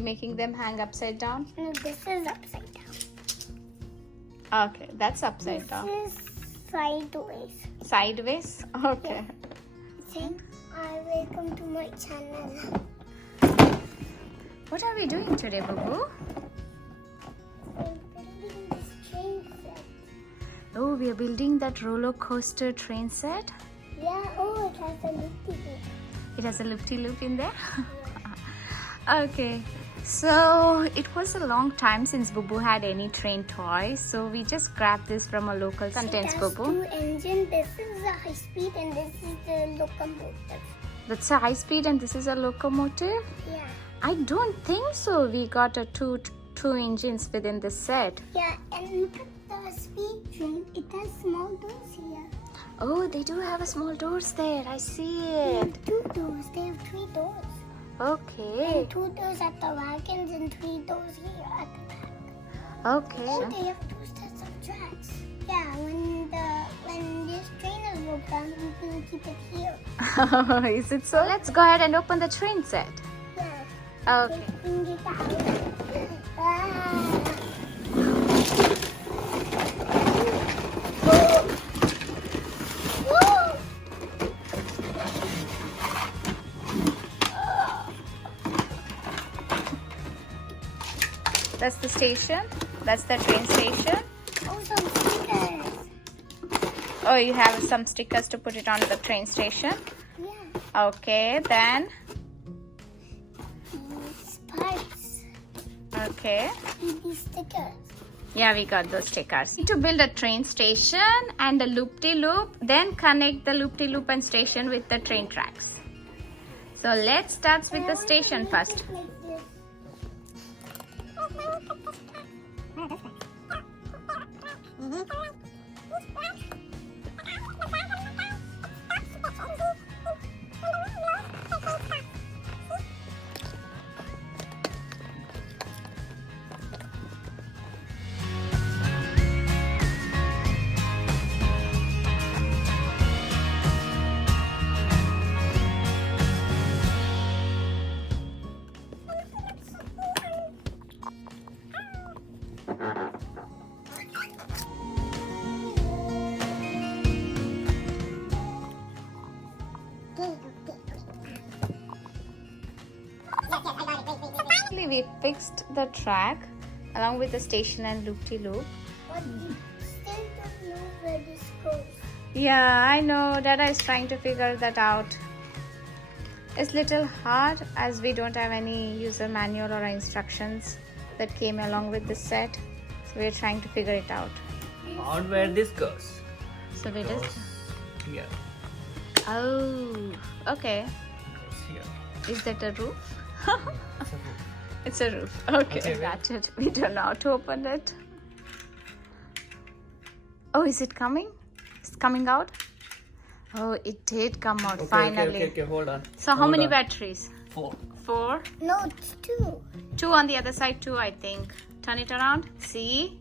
Making them hang upside down? No, this is upside down. Okay, that's upside down. This is sideways. Sideways? Okay. Saying, welcome to my channel. What are we doing today, Bubbu? I'm building this train set. Oh, we are building that roller coaster train set. Yeah, oh, it has a loop-de-loop. It has a loop-de-loop in there. Okay. So it was a long time since Bubbu had any train toys, so we just grabbed this from a local contents, It has Bubbu. two engines. This is the high speed and this is the locomotive. That's a high speed and this is a locomotive? Yeah. I don't think so. We got a two engines within the set. Yeah, and look at the speed train. It has small doors here. Oh, they do have a small doors there. I see They it. have 2 doors. They have 3 doors. Okay. And 2 doors at the wagons and 3 doors here at the back. Okay. And they have 2 sets of tracks. Yeah, when this train is broke down, we can keep it here. Is it so? Let's go ahead and open the train set. Yeah. Okay. Bring it out. Ah. Woo! That's the station. That's the train station. Oh, some stickers. Oh, you have some stickers to put it on the train station. Yeah. Okay, then. Spikes. Okay. These stickers. Yeah, we got those stickers. To build a train station and a loop-de-loop, then connect the loop-de-loop and station with the train tracks. So let's start with the station first. Like this. Finally, we fixed the track along with the station and loop-de-loop. But we still don't know where this goes. Yeah, I know. Dada is trying to figure that out. It's little hard as we don't have any user manual or instructions that came along with this set. So we're trying to figure it out. Not where this goes. So we Goes just... here. Oh, okay. Goes here. Is that a roof? It's a It's a roof. roof. Okay, Okay, got it. We don't know how to open it. Oh, is it coming? It's coming out? Oh, it did come out finally. Okay, hold on. So how Hold many on. batteries? 4. 4. No, it's 2. 2 on the other side too, I think. Turn it around. See?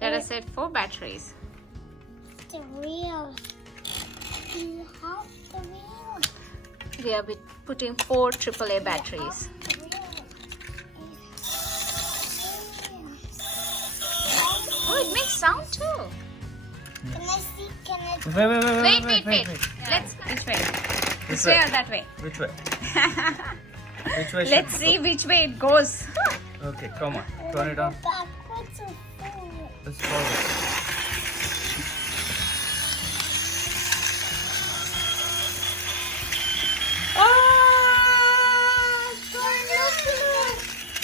Dada said 4 batteries. The wheel. You have the wheel. We are putting 4 AAA batteries. The wheel. Oh, it makes sound too. Can I see? Can I? Wait. Let's which way? This way or that way? Which way? Which way? Let's should see which way it goes. go? Okay, come on. Turn it on. Backwards or forward? Let's forward.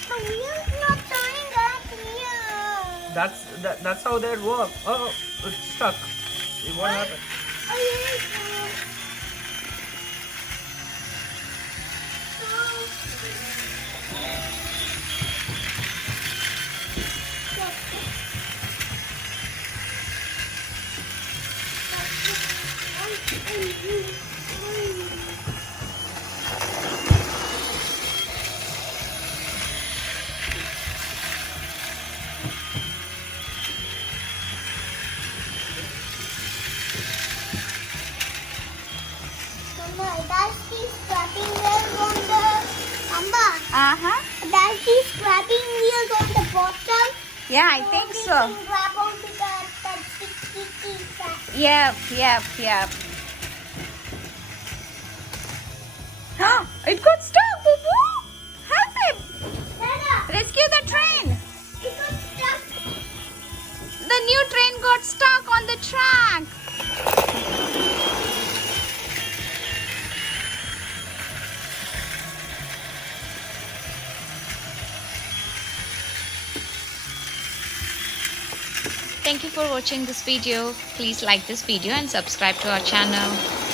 The wheel's not turning up here. That's how that works. Oh, it's stuck. What happened? Oh, yes. Mama, does keep clapping there on the Amba? Uh-huh. Does bottom. Yeah, I think we so. can grab onto the sticky track. Yep. It got stuck, Bubbu. Help him. Dada, Rescue the train. it got stuck. The new train got stuck on the track. Thank you for watching this video. Please like this video and subscribe to our channel.